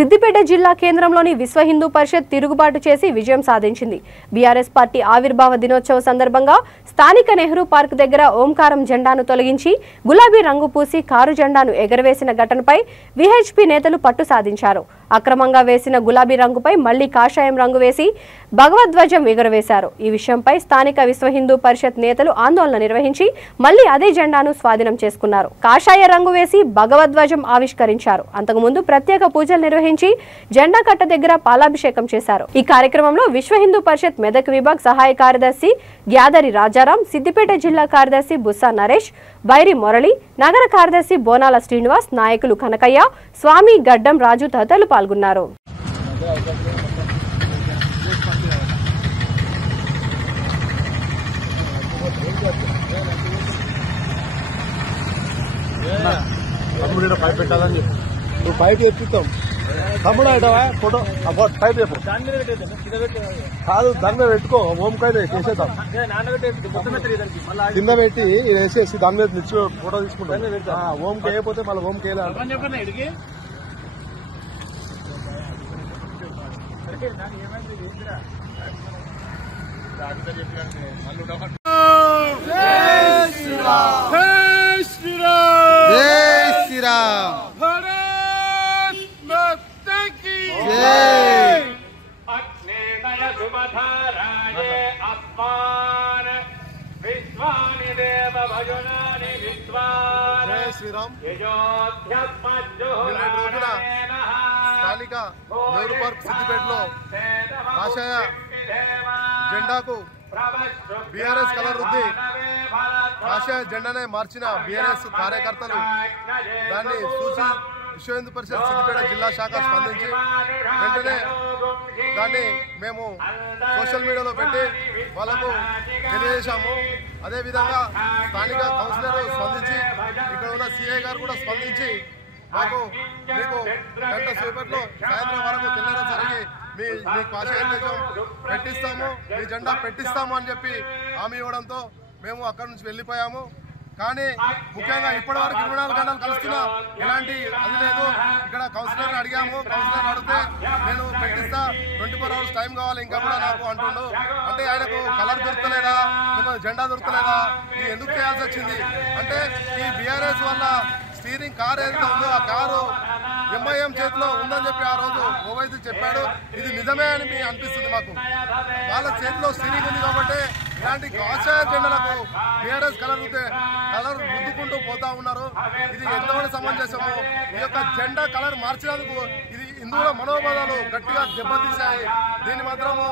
సిద్దిపేట జిల్లా కేంద్రంలోని విశ్వ హిందూ పరిషత్ తిరుగుబాటు చేసి విజయం సాధించింది. బీఆర్ఎస్ పార్టీ ఆవిర్భావ దినోత్సవ సందర్భంగా స్థానిక నెహ్రూ పార్క్ దగ్గర ఓంకారం జెండాను తొలగించి గులాబీ రంగు పూసి కారు జెండాను ఎగరవేసిన ఘటనపై విహెచ్పీ నేతలు పట్టు సాధించారు. అక్రమంగా వేసిన గులాబీ రంగుపై మళ్లీ కాషాయం రంగు వేసి భగవద్ధ్వజం ఎగురవేశారు. ఈ విషయంపై స్థానిక విశ్వ హిందూ పరిషత్ నేతలు ఆందోళన నిర్వహించి మళ్లీ అదే జెండాను స్వాధీనం చేసుకున్నారు. కాషాయ రంగు వేసి భగవద్ధ్వజం ఆవిష్కరించారు. అంతకుముందు ప్రత్యేక పూజలు నిర్వహించి జెండా కట్ట దగ్గర పాలాభిషేకం చేశారు. ఈ కార్యక్రమంలో విశ్వ హిందూ పరిషత్ మెదక్ విభాగ్ సహాయ కార్యదర్శి గ్యాదరి రాజారాం, సిద్దిపేట జిల్లా కార్యదర్శి బుస్సా నరేష్, బైరి మురళి, నగర కార్యదర్శి బోనాల శ్రీనివాస్, నాయకులు కనకయ్య, స్వామి, గడ్డం రాజు తదితరులు పాల్గొన్నారు. నువ్వు బయట ఎత్తుతాం తమ్ముడు అంటావా ఫోటో బయట చెప్పు కాదు దాని మీద పెట్టుకో ఓంకైతే చేసేద్దాం కింద పెట్టి వేసేసి దాని మీద నిచ్చి ఫోటో తీసుకుంటాం. ఓంకి వేయకపోతే మళ్ళీ ఓంకి వేయాలి. శ్రీరామ్ రోజున స్థానిక నెహ్రూ పార్క్ సిద్దిపేటలో కాషాయ జెండాకు బీఆర్ఎస్ కలర్ రుద్ది కాషాయ జెండానే మార్చిన బీఆర్ఎస్ కార్యకర్తలు దాన్ని చూసి విశ్వ హిందూ పరిషత్ సిద్దిపేట జిల్లా శాఖ స్పందించి వెంటనే దాన్ని మేము సోషల్ మీడియాలో పెట్టి వాళ్లకు తెలియజేశాము. అదేవిధంగా స్థానిక కౌన్సిలర్ స్పందించి ఇక్కడ ఉన్న సిఐ గారు కూడా స్పందించి మీకు గంట సేపట్లో సాయంత్రం వరకు తెలియజేసరికి మీ కాషాయ పెట్టిస్తాము, మీ జెండా పెట్టిస్తాము అని చెప్పి హామీ ఇవ్వడంతో మేము అక్కడి నుంచి వెళ్ళిపోయాము. కానీ ముఖ్యంగా ఇప్పటి వరకు 24 గంటలు కలుస్తున్నా ఎలాంటి అది లేదు. ఇక్కడ కౌన్సిలర్ అడిగాము, కౌన్సిలర్ అడిగితే నేను పెట్టిస్తా 24 hours టైం కావాలి ఇంకా కూడా నాకు అంటుండు. అంటే ఆయనకు కలర్ దొరకలేదా, జెండా దొరకలేదా, ఇది ఎందుకు చేయాల్సి వచ్చింది అంటే ఈ బీఆర్ఎస్ వల్ల స్టీరింగ్ కారు ఏదైతే ఉందో ఆ కారు ఎంఐఎం చేతిలో ఉందని చెప్పి ఆ రోజు ఓవైసీ చెప్పాడు. ఇది నిజమే అని అనిపిస్తుంది మాకు. వాళ్ళ చేతిలో స్టీరింగ్ ఉంది కాబట్టి ఇలాంటి కాషాయ జెండాలకు బీఆర్ఎస్ కలర్ రుద్దుకుంటూ పోతా ఉన్నారు. ఇది ఎంతమంది సమంజసము. ఈ యొక్క జెండా కలర్ మార్చినందుకు ఇది హిందువుల మనోభావాలు గట్టిగా దెబ్బతీశాయి. దీన్ని మాత్రము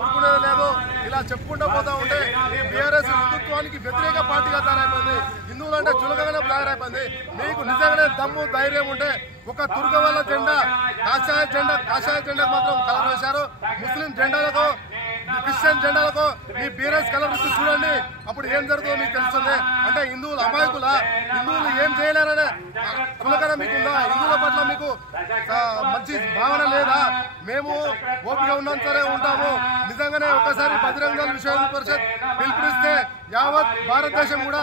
ఊరుకునేది లేదు. ఇలా చెప్పుకుంటూ పోతా ఉంటే ఈ బీఆర్ఎస్ హిందుత్వానికి వ్యతిరేక పార్టీగా తయారైపోయింది. హిందువులు అంటే చులకగానే తయారైపోయింది. మీకు నిజంగానే దమ్ము ధైర్యం ఉంటే ఒక తుర్గవాళ్ళ జెండా కాషాయ జెండాకు మాత్రం కలర్ వేశారు. ముస్లిం జెండాలకు, క్రిస్టియన్ జెండాలకు మీ బీఆర్ఎస్ కలర్ రుచి చూడండి, అప్పుడు ఏం జరుగుతుందో మీకు తెలుస్తుంది. అంటే హిందువులు అమాయకుల, హిందువులు ఏం చేయలేరనే చులకన మీకుందా? హిందువుల పట్ల మీకు మంచి భావన లేదా? మేము ఓపిక ఉన్నంత సరే ఉంటాము. నిజంగానే ఒకసారి బజరంగ దళ్ విశ్వ హిందూ పరిషత్ పిలుపునిస్తే యావత్ భారతదేశం కూడా